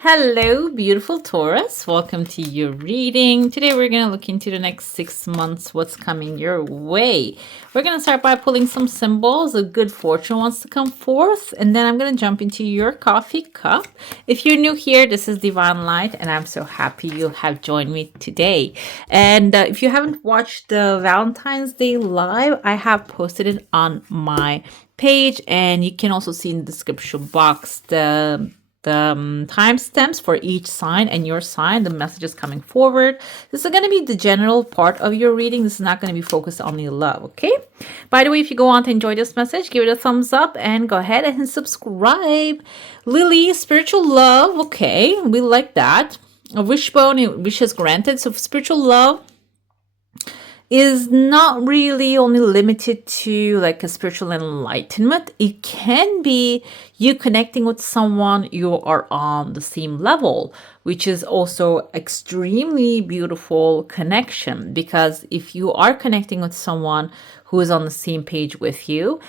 Hello, beautiful Taurus. Welcome to your reading. Today we're going to look into the next 6 months, what's coming your way. We're going to start by pulling some symbols of good fortune wants to come forth, and then I'm going to jump into your coffee cup. If you're new here, this is Divine Light, and I'm so happy you have joined me today. And if you haven't watched the Valentine's Day live, I have posted it on my page, and you can also see in the description box the timestamps for each sign and your sign, the messages coming forward. This is going to be the general part of your reading. This is not going to be focused on the love, okay? By the way, if you go on to enjoy this message, give it a thumbs up and go ahead and subscribe. Lily, spiritual love, okay, we like that. A wishbone, wishes granted. So spiritual love is not really only limited to like a spiritual enlightenment. It can be you connecting with someone you are on the same level, which is also extremely beautiful connection, because if you are connecting with someone who is on the same page with you,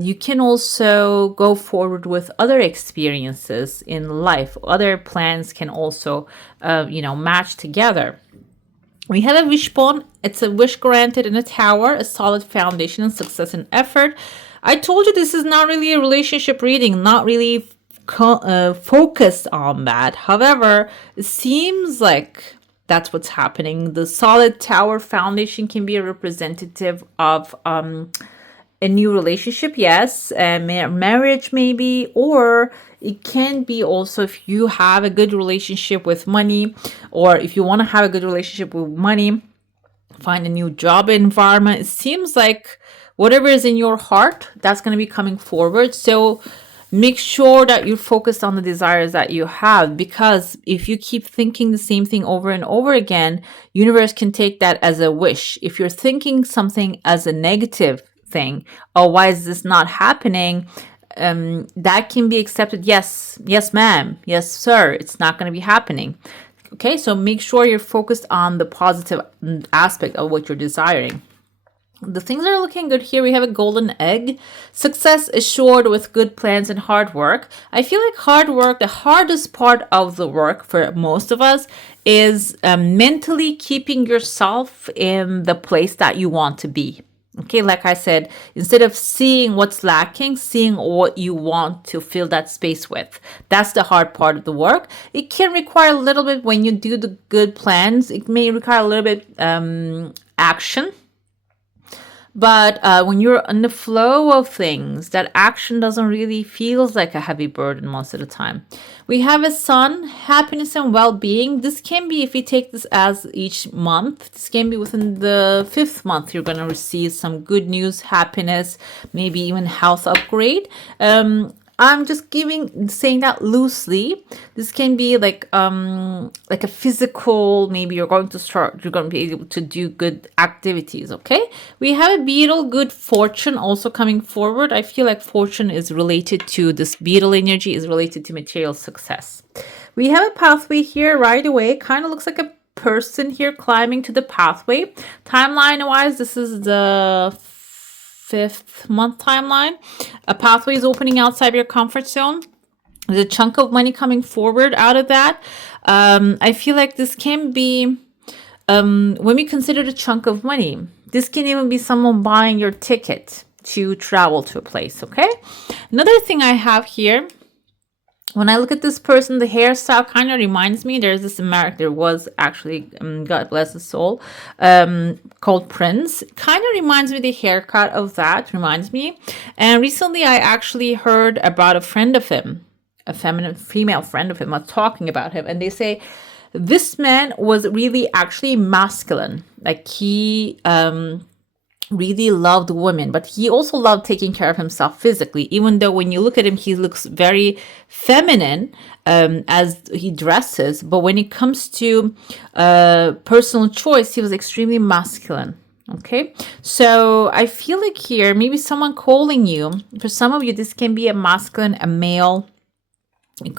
you can also go forward with other experiences in life. Other plans can also, match together. We have a wishbone. It's a wish granted in a tower, a solid foundation and success and effort. I told you this is not really a relationship reading, not really focused on that. However, it seems like that's what's happening. The solid tower foundation can be a representative of a new relationship, yes, marriage maybe, or it can be also if you have a good relationship with money, or if you want to have a good relationship with money, find a new job environment. It seems like whatever is in your heart, that's going to be coming forward. So make sure that you're focused on the desires that you have, because if you keep thinking the same thing over and over again, universe can take that as a wish. If you're thinking something as a negative thing, or why is this not happening, that can be accepted. Yes ma'am, yes sir, it's not going to be happening. Okay, so make sure you're focused on the positive aspect of what you're desiring. The things are looking good here. We have a golden egg. Success assured with good plans and hard work. I feel like hard work, the hardest part of the work for most of us is mentally keeping yourself in the place that you want to be. Okay, like I said, instead of seeing what's lacking, seeing what you want to fill that space with. That's the hard part of the work. It can require a little bit when you do the good plans. It may require a little bit action. But when you're in the flow of things, that action doesn't really feels like a heavy burden most of the time. We have a sun, happiness and well-being. This can be, if you take this as each month, this can be within the 5th month, you're going to receive some good news, happiness, maybe even health upgrade. I'm just saying that loosely. This can be like a physical, maybe you're going to be able to do good activities, okay? We have a beetle, good fortune also coming forward. I feel like fortune is related to this beetle energy, is related to material success. We have a pathway here right away. Kind of looks like a person here climbing to the pathway. Timeline wise, this is the 5th month timeline. A pathway is opening outside your comfort zone. There's a chunk of money coming forward out of that. I feel like this can be, when we consider the chunk of money, this can even be someone buying your ticket to travel to a place, okay? Another thing I have here, when I look at this person, the hairstyle kind of reminds me, there was actually, God bless his soul, called Prince. Kind of reminds me, the haircut of that reminds me. And recently I actually heard about a friend of him, a female friend of him, was talking about him. And they say this man was really actually masculine. Like he really loved women, but he also loved taking care of himself physically, even though when you look at him, he looks very feminine as he dresses. But when it comes to personal choice, he was extremely masculine. Okay, so I feel like here, maybe someone calling you. For some of you, this can be a masculine, a male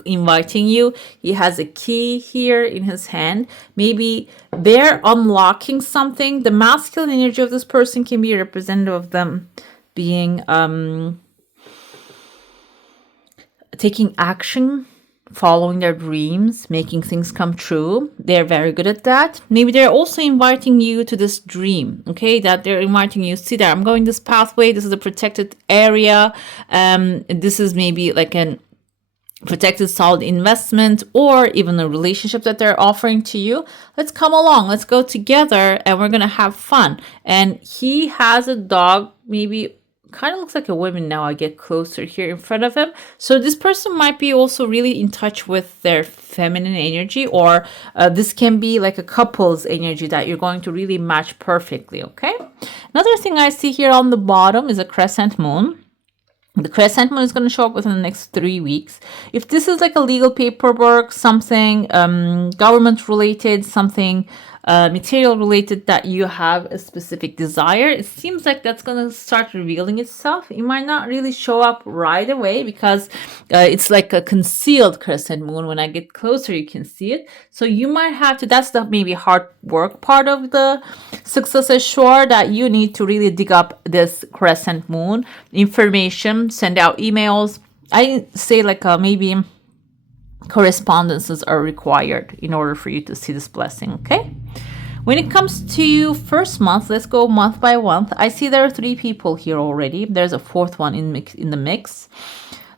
inviting you. He has a key here in his hand. Maybe they're unlocking something. The masculine energy of this person can be a representative of them being taking action following their dreams, making things come true. They're very good at that. Maybe they're also inviting you to this dream, okay? That they're inviting you, see that I'm going this pathway, this is a protected area. This is maybe like an protected solid investment or even a relationship that they're offering to you. Let's come along, let's go together and we're gonna have fun. And he has a dog, maybe kind of looks like a woman now. I get closer here in front of him. So this person might be also really in touch with their feminine energy, or this can be like a couple's energy that you're going to really match perfectly, okay? Another thing I see here on the bottom is a crescent moon. The crescent moon is going to show up within the next 3 weeks. If this is like a legal paperwork, something government related, something material related that you have a specific desire, it seems like that's going to start revealing itself. It might not really show up right away because it's like a concealed crescent moon. When I get closer, you can see it. So you might have to, that's the maybe hard work part of the success assured, that you need to really dig up this crescent moon information, send out emails. I say like maybe correspondences are required in order for you to see this blessing, okay? When it comes to first month, let's go month by month. I see there are 3 people here already. There's a 4th one in the mix.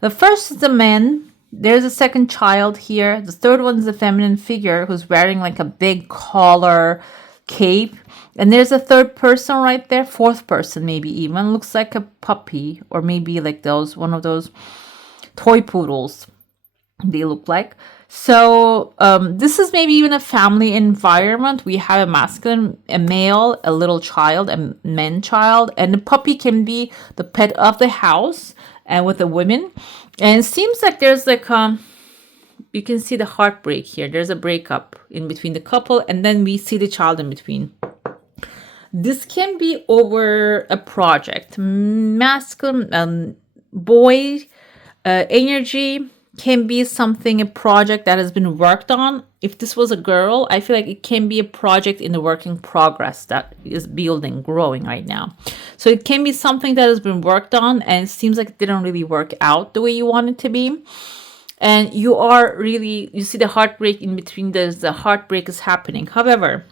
The first is the man. There's a second child here. The third one is a feminine figure who's wearing like a big collar cape. And there's a third person right there, 4th person maybe even. Looks like a puppy, or maybe like one of those toy poodles they look like. So this is maybe even a family environment. We have a masculine, a male, a little child, a man child, and the puppy can be the pet of the house and with the women. And it seems like there's like you can see the heartbreak here. There's a breakup in between the couple, and then we see the child in between. This can be over a project. Masculine boy energy can be something, a project that has been worked on. If this was a girl, I feel like it can be a project in the work in progress that is building, growing right now. So it can be something that has been worked on and it seems like it didn't really work out the way you want it to be. And you see the heartbreak in between. The heartbreak is happening. However,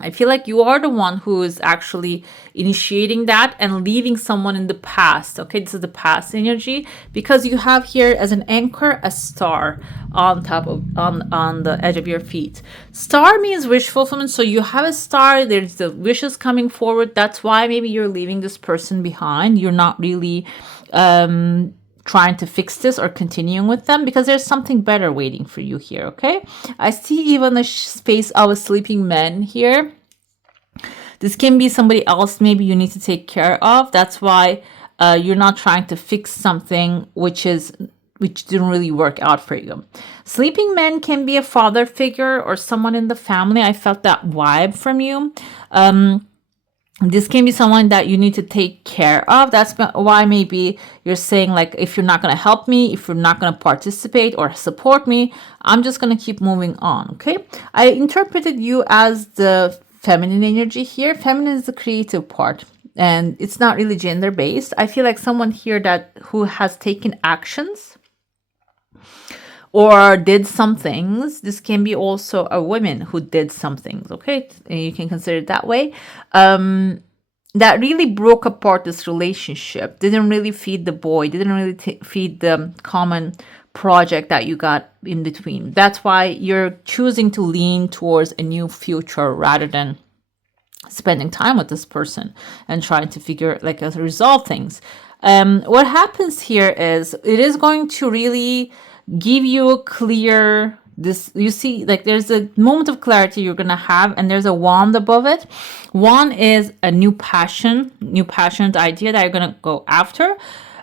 I feel like you are the one who is actually initiating that and leaving someone in the past. Okay, this is the past energy, because you have here as an anchor a star on top of on the edge of your feet. Star means wish fulfillment. So you have a star. There's the wishes coming forward. That's why maybe you're leaving this person behind. You're not really trying to fix this or continuing with them, because there's something better waiting for you here, okay? I see even a space of a sleeping man here. This can be somebody else maybe you need to take care of. That's why you're not trying to fix something which didn't really work out for you. Sleeping man can be a father figure or someone in the family. I felt that vibe from you. This can be someone that you need to take care of. That's why maybe you're saying like, if you're not going to help me, if you're not going to participate or support me, I'm just going to keep moving on, okay? I interpreted you as the feminine energy here. Feminine is the creative part, and it's not really gender-based. I feel like someone here who has taken actions or did some things. This can be also a woman who did some things, okay? You can consider it that way. That really broke apart this relationship. Didn't really feed the boy. Didn't really feed the common project that you got in between. That's why you're choosing to lean towards a new future rather than spending time with this person and trying to resolve things. What happens here is it is going to really give you a clear, you see, like there's a moment of clarity you're gonna have, and there's a wand above it. Wand is a new passionate idea that you're gonna go after.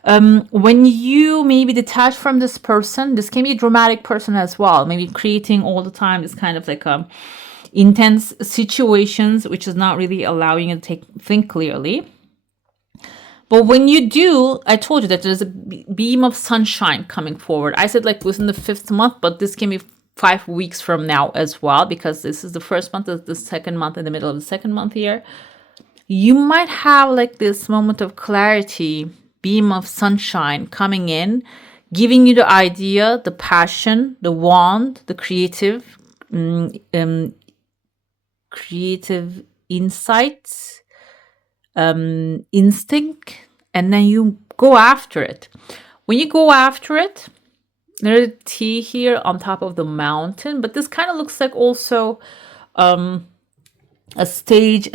When you maybe detach from this person, this can be a dramatic person as well, maybe creating all the time this kind of like intense situations, which is not really allowing you to think clearly. But when you do, I told you that there's a beam of sunshine coming forward. I said like within the 5th month, but this can be 5 weeks from now as well, because this is the first month, the second month, in the middle of the second month here. You might have like this moment of clarity, beam of sunshine coming in, giving you the idea, the passion, the wand, the creative insights, instinct, and then you go after it. When you go after it, there's a T here on top of the mountain, but this kind of looks like also a stage,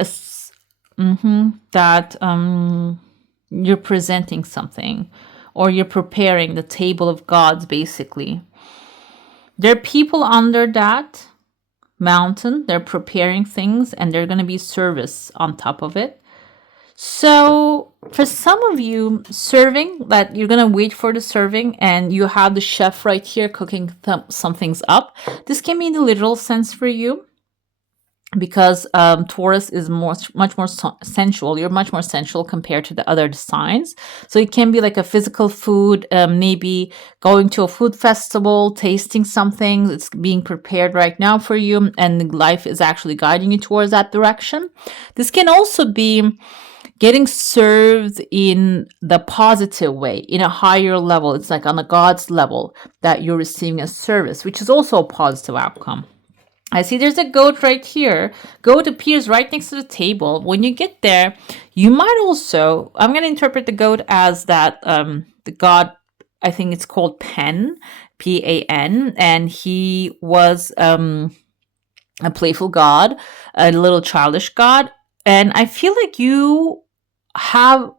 that you're presenting something, or you're preparing the table of gods, basically. There are people under that mountain, they're preparing things, and they're going to be service on top of it. So for some of you, serving, that you're going to wait for the serving and you have the chef right here cooking some things up. This can be in the literal sense for you, because Taurus is much more sensual. You're much more sensual compared to the other signs. So it can be like a physical food, maybe going to a food festival, tasting something. It's being prepared right now for you, and life is actually guiding you towards that direction. This can also be getting served in the positive way, in a higher level. It's like on a God's level that you're receiving a service, which is also a positive outcome. I see there's a goat right here. Goat appears right next to the table. When you get there, you might also, I'm going to interpret the goat as that the god, I think it's called Pan, Pan, and he was a playful god, a little childish god. And I feel like you have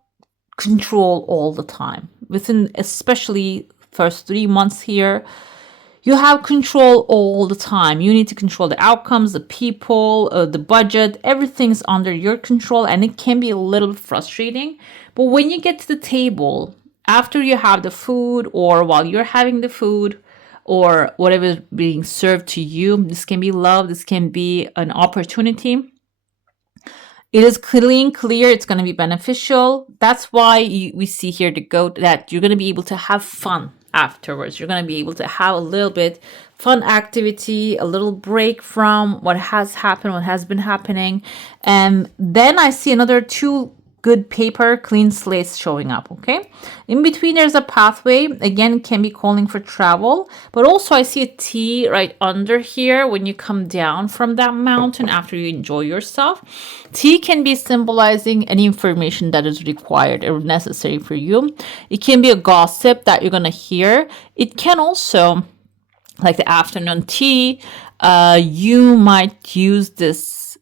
control all the time. Within especially first 3 months here, you have control all the time. You need to control the outcomes, the people, the budget. Everything's under your control, and it can be a little frustrating. But when you get to the table, after you have the food, or while you're having the food, or whatever is being served to you, this can be love, this can be an opportunity. It is clean, clear, it's going to be beneficial. That's why we see here the goat, that you're going to be able to have fun afterwards. You're going to be able to have a little bit fun activity, a little break from what has happened, what has been happening. And then I see another 2 good paper, clean slates showing up, okay? In between, there's a pathway. Again, can be calling for travel. But also, I see a T right under here when you come down from that mountain after you enjoy yourself. T can be symbolizing any information that is required or necessary for you. It can be a gossip that you're going to hear. It can also, like the afternoon tea, you might use this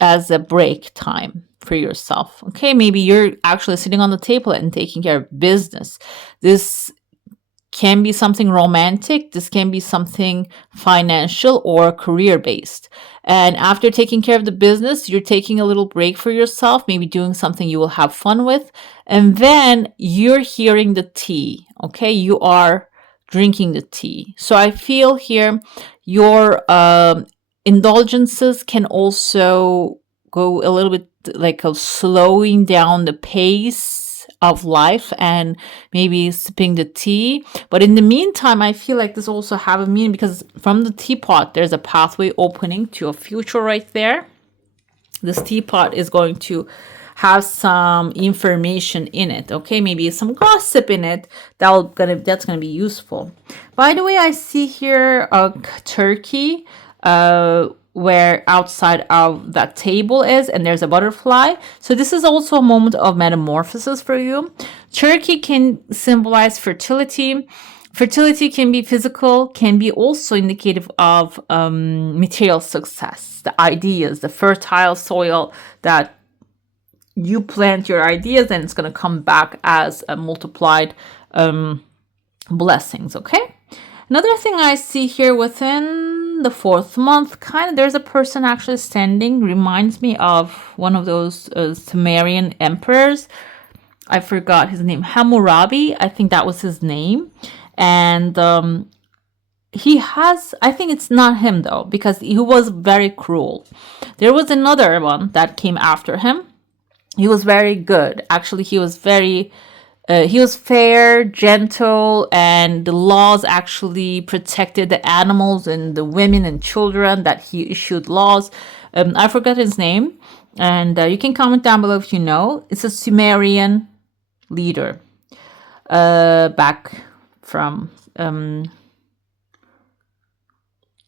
as a break time for yourself. Okay, maybe you're actually sitting on the table and taking care of business. This can be something romantic. This can be something financial or career based. And after taking care of the business, you're taking a little break for yourself, maybe doing something you will have fun with. And then you're hearing the tea. Okay, you are drinking the tea. So I feel here your indulgences can also go a little bit like a slowing down the pace of life and maybe sipping the tea. But in the meantime, I feel like this also have a meaning, because from the teapot, there's a pathway opening to a future right there. This teapot is going to have some information in it, okay? Maybe some gossip in it that's gonna be useful. By the way, I see here a turkey, where outside of that table is, and there's a butterfly. So this is also a moment of metamorphosis for you. Turkey can symbolize fertility. Fertility can be physical, can be also indicative of material success, the ideas, the fertile soil that you plant your ideas, and it's going to come back as a multiplied blessings, okay? Another thing I see here within the 4th month, kind of there's a person actually standing, reminds me of one of those Sumerian emperors. I forgot his name, Hammurabi, I think that was his name. And he has, I think it's not him though, because he was very cruel. There was another one that came after him. He was very good. Actually, he was fair, gentle, and the laws actually protected the animals and the women and children that he issued laws. I forgot his name, and you can comment down below if you know. It's a Sumerian leader back from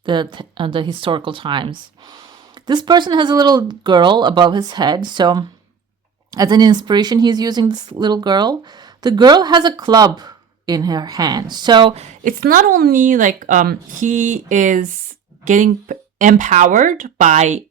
the historical times. This person has a little girl above his head, so as an inspiration, he's using this little girl. The girl has a club in her hand, so it's not only like he is getting empowered by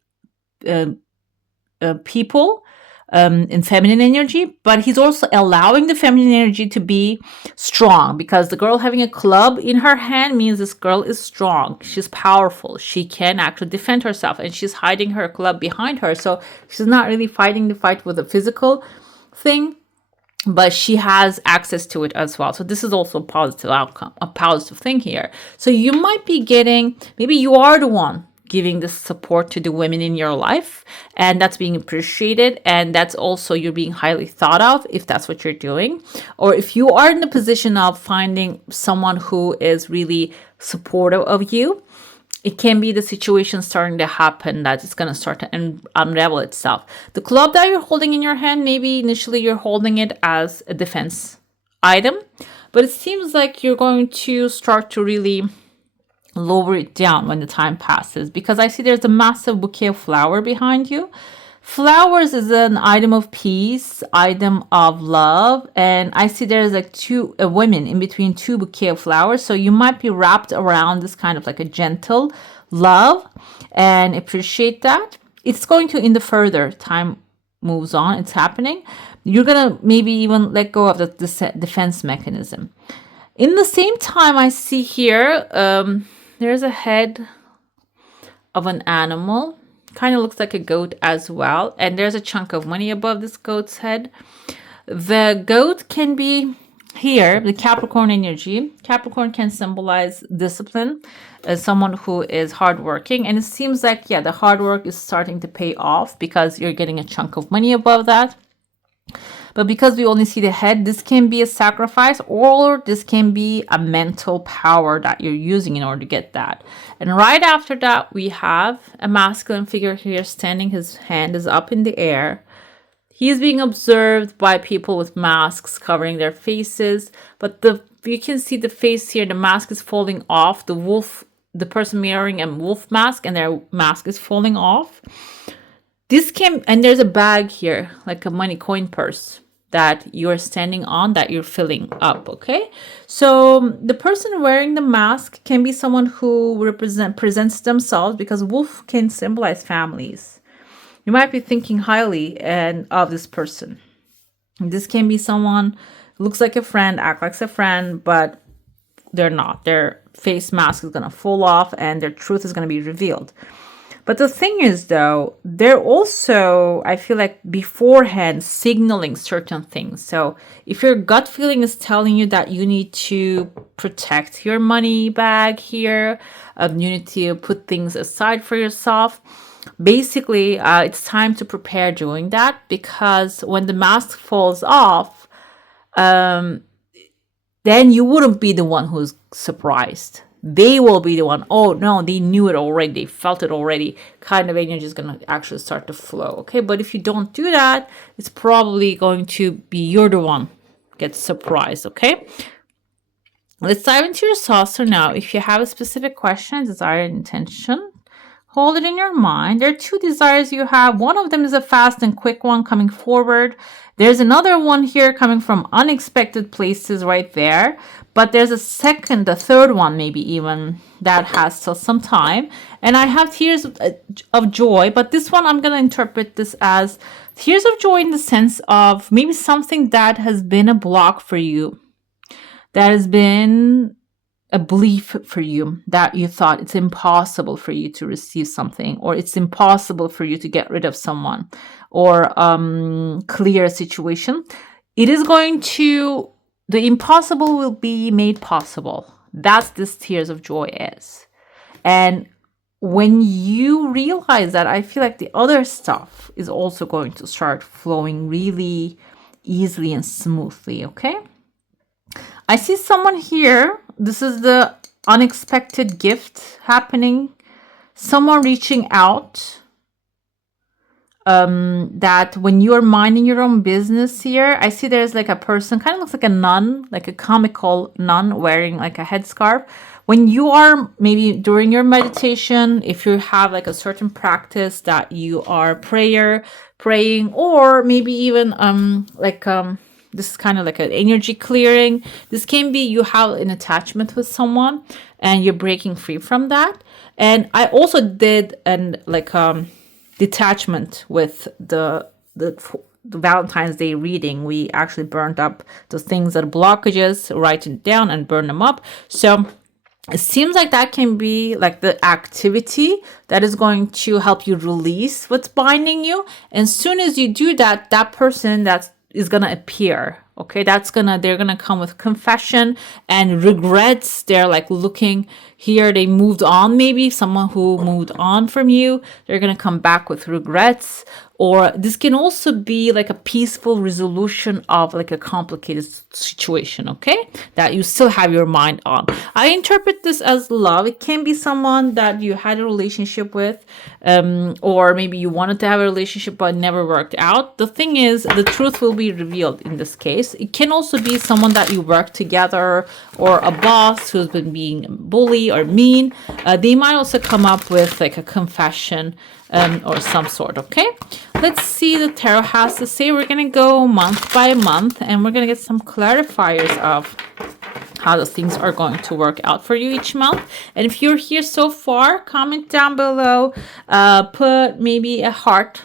people in feminine energy, but he's also allowing the feminine energy to be strong, because the girl having a club in her hand means this girl is strong, she's powerful, she can actually defend herself, and she's hiding her club behind her, so she's not really fighting the fight with a physical thing, but she has access to it as well. So this is also a positive outcome, a positive thing here. So you might be getting, maybe you are the one giving this support to the women in your life, and that's being appreciated, and that's also you're being highly thought of if that's what you're doing. Or if you are in the position of finding someone who is really supportive of you, it can be the situation starting to happen that it's going to start to unravel itself. The club that you're holding in your hand, maybe initially you're holding it as a defense item, but it seems like you're going to start to really lower it down when the time passes, because I see there's a massive bouquet of flower behind you. Flowers is an item of peace, item of love, and I see there's like two women in between two bouquet of flowers, so you might be wrapped around this kind of like a gentle love, and appreciate that. It's going to, in the further time moves on, it's happening, you're gonna maybe even let go of the defense mechanism. In the same time, I see here there's a head of an animal, kind of looks like a goat as well, and there's a chunk of money above this goat's head. The goat can be here, the Capricorn energy. Capricorn can symbolize discipline, as someone who is hardworking, and it seems like, yeah, the hard work is starting to pay off because you're getting a chunk of money above that. But because we only see the head, this can be a sacrifice, or this can be a mental power that you're using in order to get that. And right after that, we have a masculine figure here standing. His hand is up in the air. He's being observed by people with masks covering their faces. But you can see the face here, the mask is falling off. The person wearing a wolf mask, and their mask is falling off. And there's a bag here, like a money coin purse that you're standing on, that you're filling up, okay? So the person wearing the mask can be someone who presents themselves, because wolf can symbolize families. You might be thinking highly of this person. This can be someone who looks like a friend, act like a friend, but they're not. Their face mask is going to fall off, and their truth is going to be revealed. But the thing is, though, they're also, I feel like, beforehand signaling certain things. So if your gut feeling is telling you that you need to protect your money bag here, you need to put things aside for yourself, basically, it's time to prepare doing that, because when the mask falls off, then you wouldn't be the one who's surprised. They will be the one, oh no, they knew it already, they felt it already, kind of energy is going to actually start to flow, okay? But if you don't do that, it's probably going to be you're the one gets surprised, okay? Let's dive into your saucer now. If you have a specific question, desire, intention, hold it in your mind. There are two desires you have. One of them is a fast and quick one coming forward. There's another one here coming from unexpected places right there. But there's a third one maybe even, that has still some time. And I have tears of joy, but this one I'm going to interpret this as tears of joy in the sense of maybe something that has been a block for you, that has been a belief for you, that you thought it's impossible for you to receive something, or it's impossible for you to get rid of someone, or clear a situation. It is going to, the impossible will be made possible. That's this tears of joy is. And when you realize that, I feel like the other stuff is also going to start flowing really easily and smoothly, okay? I see someone here. This is the unexpected gift happening. Someone reaching out. that when you are minding your own business here, I see there's like a person, kind of looks like a nun, like a comical nun wearing like a headscarf. When you are maybe during your meditation, if you have like a certain practice that you are praying, or maybe even this is kind of like an energy clearing. This can be you have an attachment with someone and you're breaking free from that. And I also did detachment with the Valentine's Day reading. We actually burned up those things that are blockages, write it down and burn them up. So it seems like that can be like the activity that is going to help you release what's binding you. And as soon as you do that, that person that is going to appear. Okay, they're gonna come with confession and regrets. They're like looking here, they moved on, maybe someone who moved on from you. They're gonna come back with regrets. Or this can also be like a peaceful resolution of like a complicated situation, okay? That you still have your mind on. I interpret this as love. It can be someone that you had a relationship with, or maybe you wanted to have a relationship but never worked out. The thing is, the truth will be revealed in this case. It can also be someone that you work together, or a boss who's been being bully or mean. They might also come up with like a confession or some sort, okay? Let's see the tarot has to say. We're going to go month by month, and we're going to get some clarifiers of how the things are going to work out for you each month. And if you're here so far, comment down below, put maybe a heart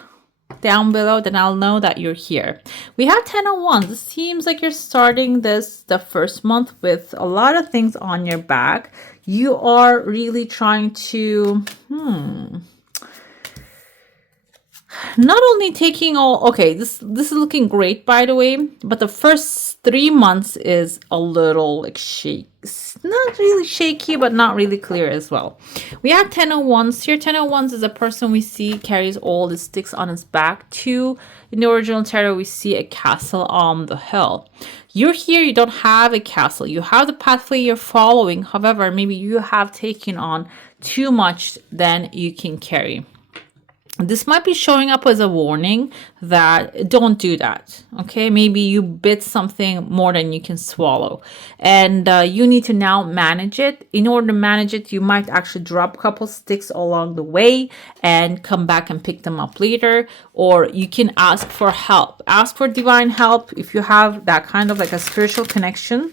down below, then I'll know that you're here. We have 10 of Wands. It seems like you're starting the first month with a lot of things on your back. You are really trying to not only taking all, okay, this is looking great, by the way, but the first 3 months is a little like not really shaky, but not really clear as well. We have 10 of Wands here. 10 of Wands is a person we see carries all the sticks on his back too. In the original tarot, we see a castle on the hill. You're here, you don't have a castle. You have the pathway you're following. However, maybe you have taken on too much than you can carry. This might be showing up as a warning that don't do that, okay? Maybe you bit something more than you can swallow, and you need to now manage it. In order to manage it, you might actually drop a couple sticks along the way and come back and pick them up later, or you can ask for help. Ask for divine help if you have that kind of like a spiritual connection.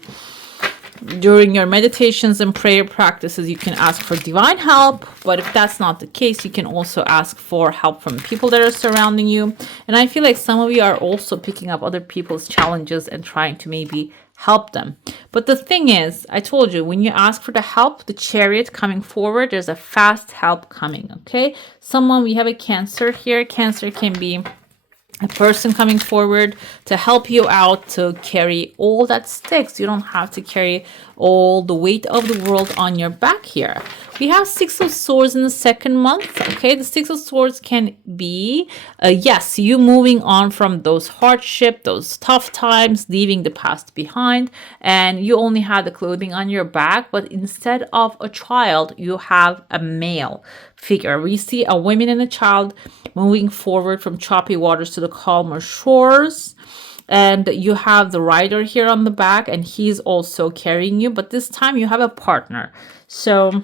During your meditations and prayer practices, you can ask for divine help. But if that's not the case, you can also ask for help from people that are surrounding you. And I feel like some of you are also picking up other people's challenges and trying to maybe help them. But the thing is, I told you, when you ask for the help, the Chariot coming forward, there's a fast help coming, okay? We have a Cancer here. Cancer can be a person coming forward to help you out to carry all that sticks. You don't have to carry all the weight of the world on your back here. We have Six of Swords in the second month. Okay, the Six of Swords can be, yes, you moving on from those hardship, those tough times, leaving the past behind, and you only have the clothing on your back, but instead of a child, you have a male figure. We see a woman and a child moving forward from choppy waters to the calmer shores. And you have the rider here on the back, and he's also carrying you, but this time you have a partner. So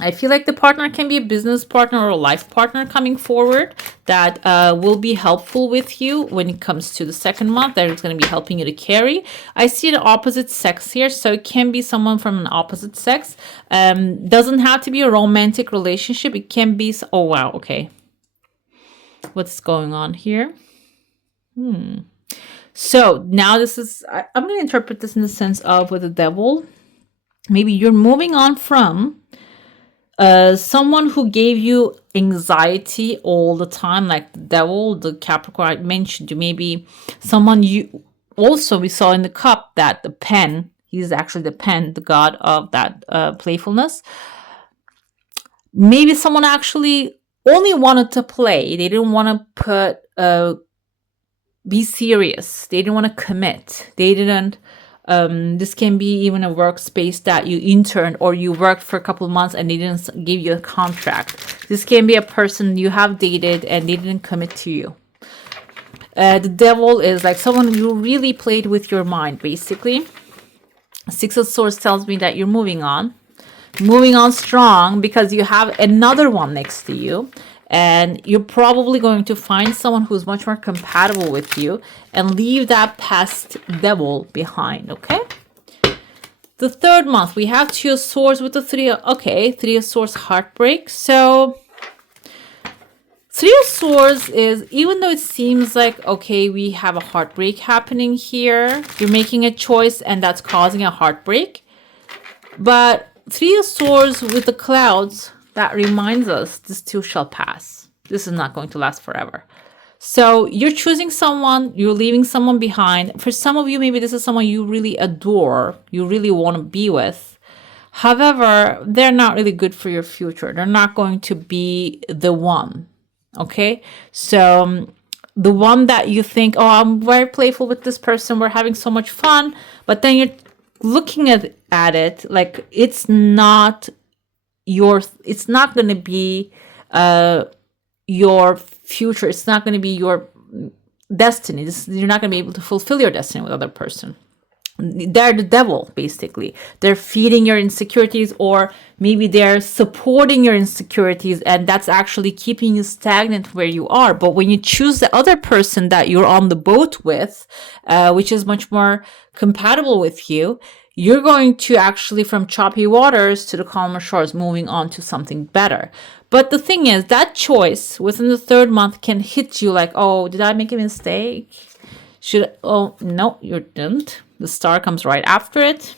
I feel like the partner can be a business partner or a life partner coming forward that will be helpful with you when it comes to the second month. That is going to be helping you to carry. I see the opposite sex here, so it can be someone from an opposite sex. Doesn't have to be a romantic relationship. It can be, oh wow, okay. What's going on here? So now this is, I'm going to interpret this in the sense of with the devil. Maybe you're moving on from someone who gave you anxiety all the time, like the devil, the Capricorn I mentioned you. Maybe someone you also, we saw in the cup that the pen, he's actually the pen, the god of that playfulness. Maybe someone actually only wanted to play. They didn't want to be serious. They didn't want to commit. They didn't, this can be even a workspace that you interned or you worked for a couple of months and they didn't give you a contract. This can be a person you have dated and they didn't commit to you. The devil is like someone you really played with your mind, basically. Six of Swords tells me that you're moving on strong, because you have another one next to you. And you're probably going to find someone who's much more compatible with you and leave that past devil behind, okay? The third month, we have Two of Swords with the Three of Swords, heartbreak. So Three of Swords is, even though it seems like, okay, we have a heartbreak happening here, you're making a choice and that's causing a heartbreak. But Three of Swords with the clouds, that reminds us this too shall pass. This is not going to last forever. So you're choosing someone, you're leaving someone behind. For some of you, maybe this is someone you really adore, you really want to be with. However, they're not really good for your future. They're not going to be the one. Okay? So the one that you think, oh, I'm very playful with this person, we're having so much fun, but then you're looking at it like it's not going to be your future. It's not going to be your destiny. You're not going to be able to fulfill your destiny with other person. They're the devil, basically. They're feeding your insecurities, or maybe they're supporting your insecurities, and that's actually keeping you stagnant where you are. But when you choose the other person that you're on the boat with, which is much more compatible with you, you're going to actually, from choppy waters to the calmer shores, moving on to something better. But the thing is, that choice within the third month can hit you like, oh, did I make a mistake? Oh, no, you didn't. The star comes right after it.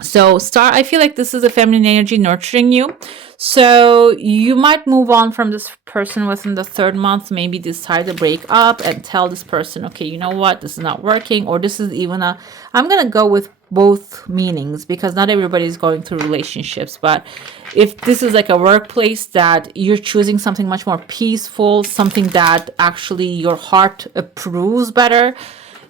So star, I feel like this is a feminine energy nurturing you. So you might move on from this person within the third month, maybe decide to break up and tell this person, okay, you know what, this is not working. Or this is even I'm going to go with both meanings, because not everybody is going through relationships. But if this is like a workplace that you're choosing something much more peaceful, something that actually your heart approves better,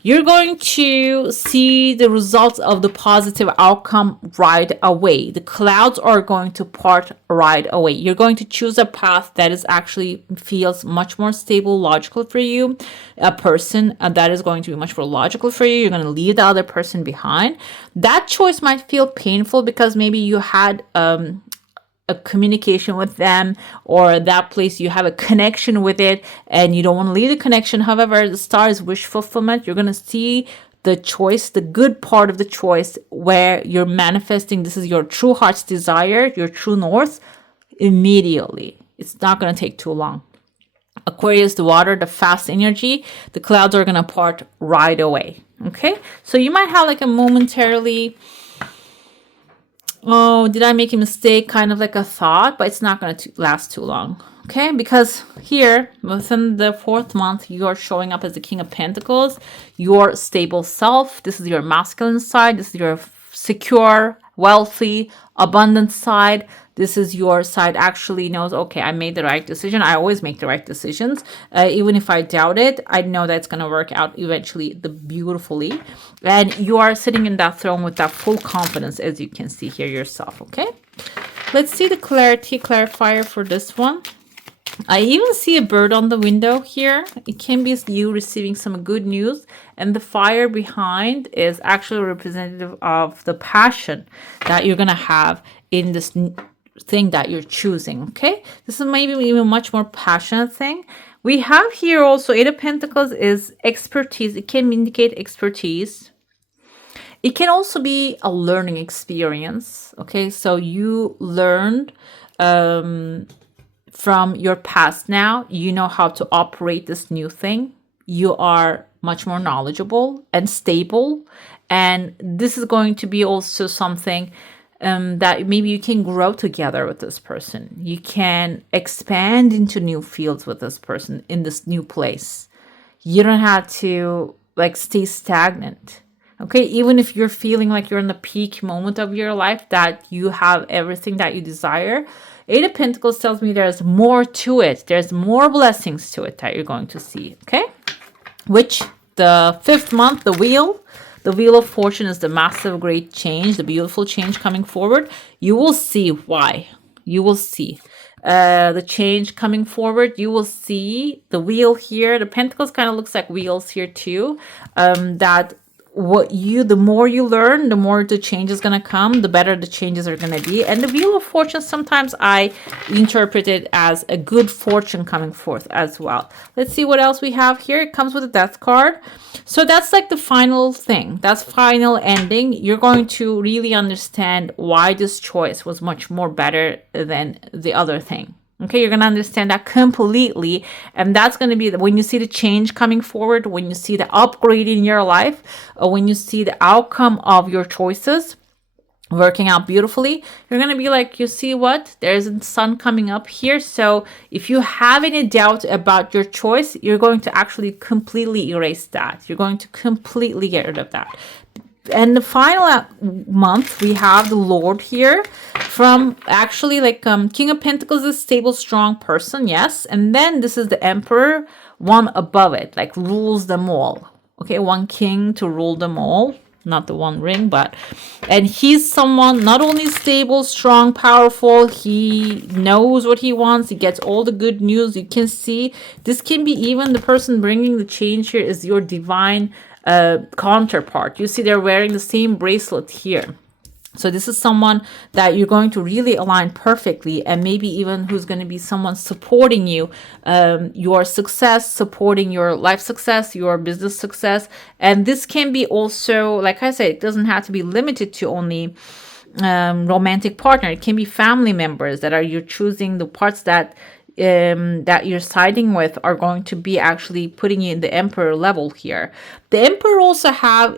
you're going to see the results of the positive outcome right away. The clouds are going to part right away. You're going to choose a path that is actually feels much more stable, logical for you. A person that is going to be much more logical for you. You're going to leave the other person behind. That choice might feel painful because maybe you had a communication with them, or that place you have a connection with it and you don't want to leave the connection. However, the star is wish fulfillment. You're going to see the choice, the good part of the choice, where you're manifesting this is your true heart's desire, your true north, immediately. It's not going to take too long. Aquarius, the water, the fast energy, the clouds are going to part right away. Okay, so you might have like a momentarily, oh, did I make a mistake? Kind of like a thought, but it's not going to last too long. Okay, because here within the fourth month, you're showing up as the King of Pentacles, your stable self. This is your masculine side. This is your secure, wealthy, abundant side. This is your side actually knows, okay, I made the right decision. I always make the right decisions. Even if I doubt it, I know that it's going to work out eventually beautifully. And you are sitting in that throne with that full confidence, as you can see here yourself, okay? Let's see the clarifier for this one. I even see a bird on the window here. It can be you receiving some good news. And the fire behind is actually representative of the passion that you're going to have in this thing that you're choosing, okay? This is maybe even much more passionate thing. We have here also Eight of Pentacles is expertise. It can indicate expertise. It can also be a learning experience, okay? So you learned from your past now. You know how to operate this new thing. You are much more knowledgeable and stable. And this is going to be also something that maybe you can grow together with this person. You can expand into new fields with this person in this new place. You don't have to like stay stagnant. Okay, even if you're feeling like you're in the peak moment of your life, that you have everything that you desire, Eight of Pentacles tells me there's more to it. There's more blessings to it that you're going to see, okay? Which the fifth month, the Wheel of Fortune is the massive, great change, the beautiful change coming forward. You will see why. You will see the change coming forward. You will see the wheel here. The pentacles kind of looks like wheels here too. That the more you learn, the more the change is going to come, the better the changes are going to be. And the wheel of fortune, sometimes I interpret it as a good fortune coming forth as well. Let's see what else we have here. It comes with a death card. So that's like the final thing. That's final ending. You're going to really understand why this choice was much more better than the other thing. Okay, you're going to understand that completely. And that's going to be when you see the change coming forward, when you see the upgrade in your life, or when you see the outcome of your choices working out beautifully, you're going to be like, you see what? There's a sun coming up here. So if you have any doubt about your choice, you're going to actually completely erase that. You're going to completely get rid of that. And the final month, we have the Lord here from actually like King of Pentacles is a stable, strong person. Yes. And then this is the Emperor, one above it, like rules them all. Okay. One king to rule them all. Not the one ring, and he's someone not only stable, strong, powerful, he knows what he wants, he gets all the good news. You can see this can be even the person bringing the change here is your divine counterpart. You see they're wearing the same bracelet here. So this is someone that you're going to really align perfectly, and maybe even who's going to be someone supporting you, your success, supporting your life success, your business success. And this can be also, like I said, it doesn't have to be limited to only romantic partner. It can be family members that you're choosing. The parts that you're siding with are going to be actually putting you in the Emperor level here. The Emperor also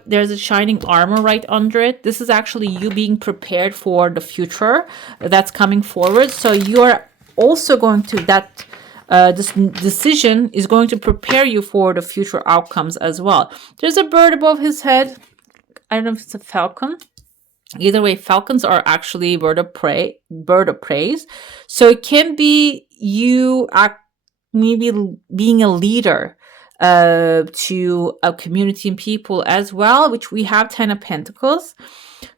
there's a shining armor right under it. This is actually you being prepared for the future that's coming forward. So you're also going to, this decision is going to prepare you for the future outcomes as well. There's a bird above his head. I don't know if it's a falcon. Either way, falcons are actually bird of praise. So it can be you maybe being a leader to a community and people as well, which we have 10 of Pentacles.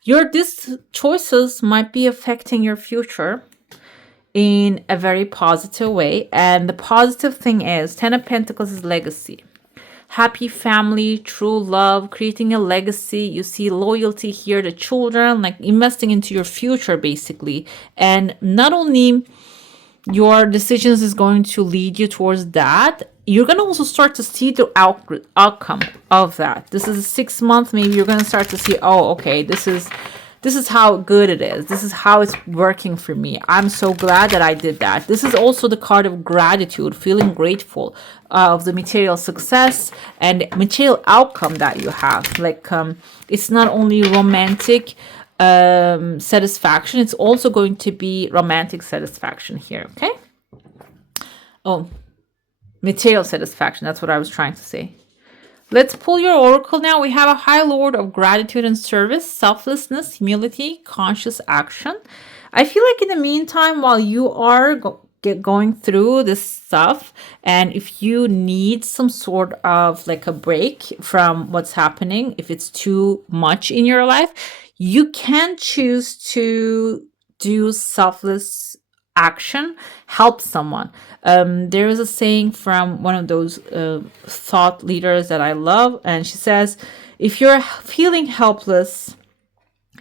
These choices might be affecting your future in a very positive way. And the positive thing is 10 of Pentacles is legacy. Happy family, true love, creating a legacy. You see loyalty here to children, like investing into your future, basically. And not only your decisions is going to lead you towards that, you're going to also start to see the outcome of that. This is a 6 month, maybe you're going to start to see, oh, okay, this is how good it is. This is how it's working for me. I'm so glad that I did that. This is also the card of gratitude, feeling grateful of the material success and material outcome that you have. Like, it's not only romantic satisfaction, it's also going to be romantic satisfaction here, okay? Oh, material satisfaction. That's what I was trying to say. Let's pull your oracle now. We have a High Lord of gratitude and service, selflessness, humility, conscious action. I feel like in the meantime, while you are going through this stuff, and if you need some sort of like a break from what's happening, if it's too much in your life, you can choose to do selfless action, help someone. There is a saying from one of those thought leaders that I love, and she says, if you're feeling helpless,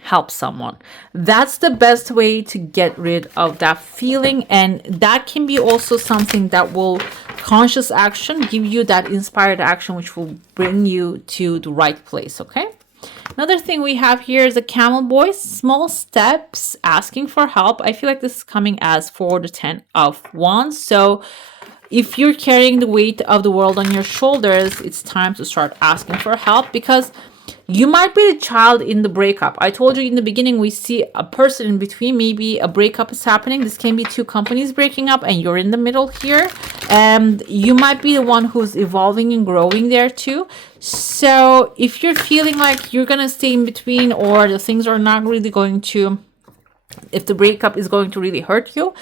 help someone. That's the best way to get rid of that feeling. And that can be also something that will conscious action give you that inspired action, which will bring you to the right place. Okay. Another thing we have here is a camel boy, small steps, asking for help. I feel like this is coming as for the 10 of Wands. So if you're carrying the weight of the world on your shoulders, it's time to start asking for help, because you might be the child in the breakup. I told you in the beginning, we see a person in between. Maybe a breakup is happening. This can be two companies breaking up and you're in the middle here. And you might be the one who's evolving and growing there too. So if you're feeling like you're going to stay in between, or the things are not really going to, if the breakup is going to really hurt you,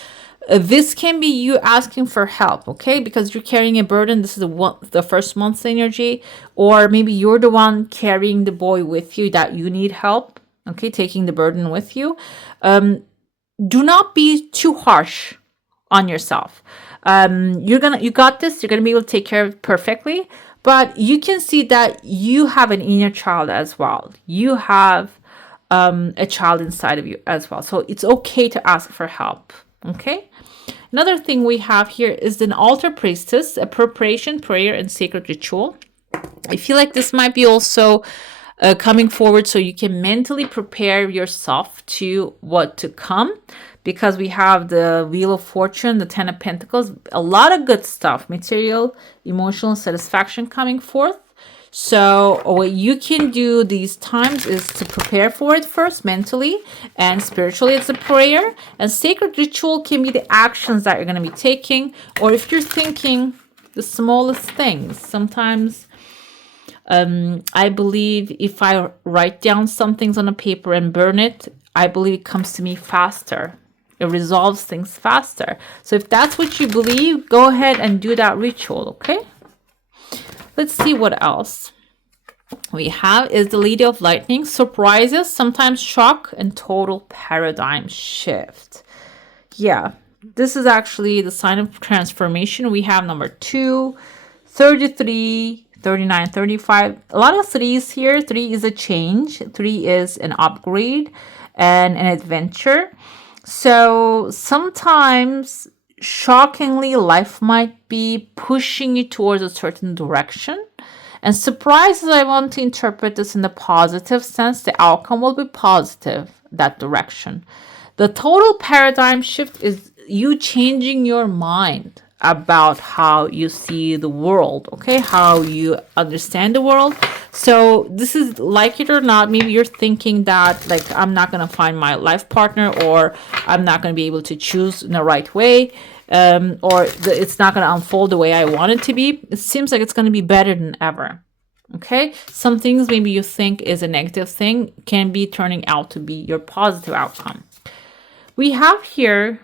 this can be you asking for help, okay? Because you're carrying a burden. This is the first month's energy. Or maybe you're the one carrying the boy with you that you need help, okay? Taking the burden with you. do not be too harsh on yourself. You got this. You're gonna be able to take care of it perfectly. But you can see that you have an inner child as well. You have a child inside of you as well. So it's okay to ask for help. Okay. Another thing we have here is an altar priestess, a preparation, prayer, and sacred ritual. I feel like this might be also coming forward so you can mentally prepare yourself to what to come, because we have the Wheel of Fortune, the Ten of Pentacles, a lot of good stuff, material, emotional satisfaction coming forth. So what you can do these times is to prepare for it first mentally, and spiritually it's a prayer, and sacred ritual can be the actions that you're going to be taking, or if you're thinking the smallest things. Sometimes I believe if I write down some things on a paper and burn it, I believe it comes to me faster. It resolves things faster. So if that's what you believe, go ahead and do that ritual, okay? Let's see what else we have is the Lady of Lightning. Surprises, sometimes shock, and total paradigm shift. Yeah, this is actually the sign of transformation. We have number 2, 33, 39, 35. A lot of threes here. 3 is a change. 3 is an upgrade and an adventure. So sometimes, shockingly, life might be pushing you towards a certain direction. And surprises, I want to interpret this in the positive sense. The outcome will be positive, that direction. The total paradigm shift is you changing your mind about how you see the world, okay? How you understand the world. So this is, like it or not, maybe you're thinking that, like, I'm not going to find my life partner, or I'm not going to be able to choose in the right way, or it's not going to unfold the way I want it to be. It seems like it's going to be better than ever. Okay? Some things maybe you think is a negative thing can be turning out to be your positive outcome. We have here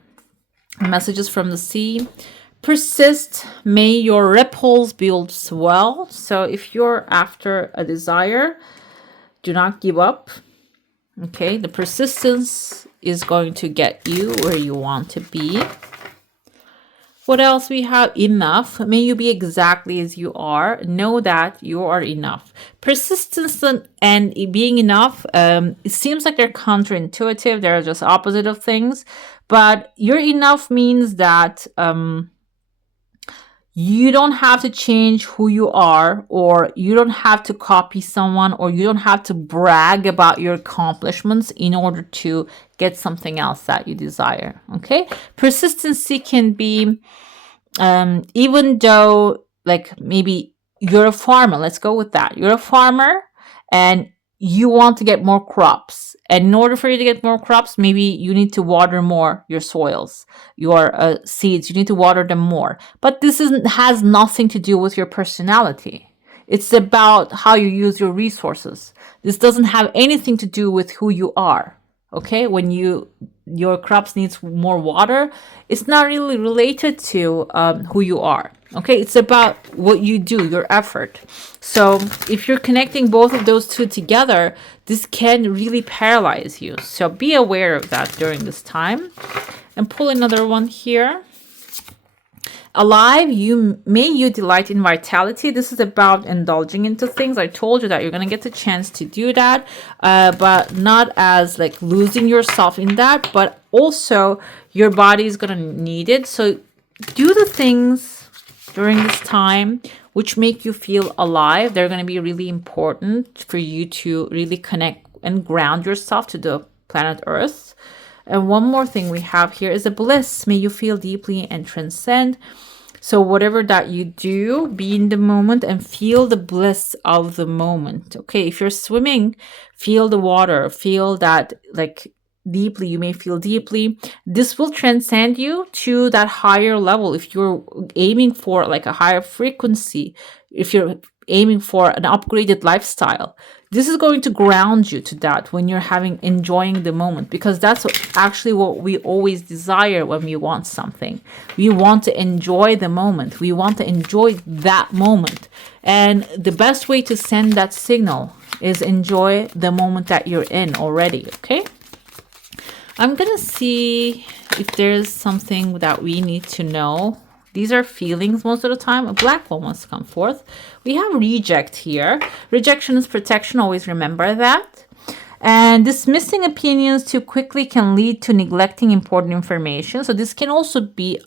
messages from the sea. Persist, may your ripples build swell. So if you're after a desire, do not give up. Okay, the persistence is going to get you where you want to be. What else we have? Enough. May you be exactly as you are. Know that you are enough. Persistence and being enough, it seems like they're counterintuitive. They're just opposite of things. But you're enough means that you don't have to change who you are, or you don't have to copy someone, or you don't have to brag about your accomplishments in order to get something else that you desire. Okay? Persistency can be, even though, like, maybe you're a farmer. Let's go with that. You're a farmer and you want to get more crops. And in order for you to get more crops, maybe you need to water more your soils, your seeds. You need to water them more. But this has nothing to do with your personality. It's about how you use your resources. This doesn't have anything to do with who you are. Okay? When your crops needs more water, it's not really related to who you are. Okay? It's about what you do, your effort. So if you're connecting both of those two together, this can really paralyze you. So be aware of that during this time. And pull another one here. Alive, you delight in vitality. This is about indulging into things. I told you that you're going to get the chance to do that, but not as like losing yourself in that, but also your body is going to need it. So do the things during this time which make you feel alive. They're going to be really important for you to really connect and ground yourself to the planet Earth. And one more thing we have here is a bliss. May you feel deeply and transcend. So whatever that you do, be in the moment and feel the bliss of the moment. Okay, if you're swimming, feel the water, feel that like deeply. You may feel deeply. This will transcend you to that higher level. If you're aiming for like a higher frequency, if you're aiming for an upgraded lifestyle, this is going to ground you to that when you're enjoying the moment, because that's actually what we always desire when we want something. We want to enjoy the moment. We want to enjoy that moment. And the best way to send that signal is enjoy the moment that you're in already, okay? I'm going to see if there's something that we need to know. These are feelings most of the time. A black one wants to come forth. We have reject here. Rejection is protection. Always remember that. And dismissing opinions too quickly can lead to neglecting important information. So this can also be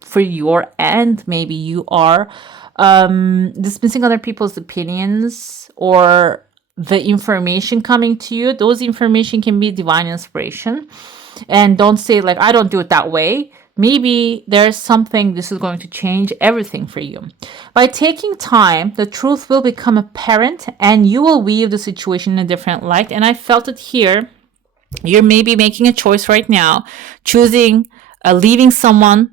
for your end. Maybe you are dismissing other people's opinions or the information coming to you. Those information can be divine inspiration. And don't say like, I don't do it that way. Maybe there's something this is going to change everything for you. By taking time, the truth will become apparent and you will weave the situation in a different light. And I felt it here. You're maybe making a choice right now, choosing leaving someone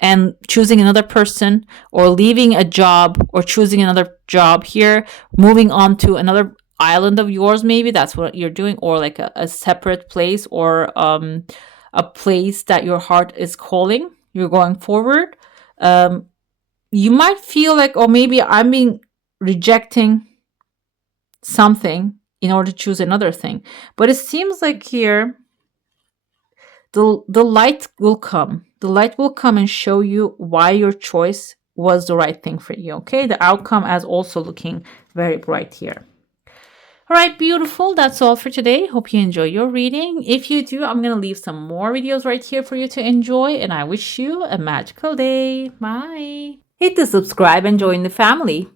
and choosing another person, or leaving a job or choosing another job here, moving on to another island of yours. Maybe that's what you're doing, or like a separate place, or a place that your heart is calling. You're going forward. You might feel like, oh, maybe I'm being rejecting something in order to choose another thing. But it seems like here the light will come. The light will come and show you why your choice was the right thing for you. Okay, the outcome is also looking very bright here. All right, beautiful. That's all for today. Hope you enjoy your reading. If you do, I'm going to leave some more videos right here for you to enjoy. And I wish you a magical day. Bye. Hit the subscribe and join the family.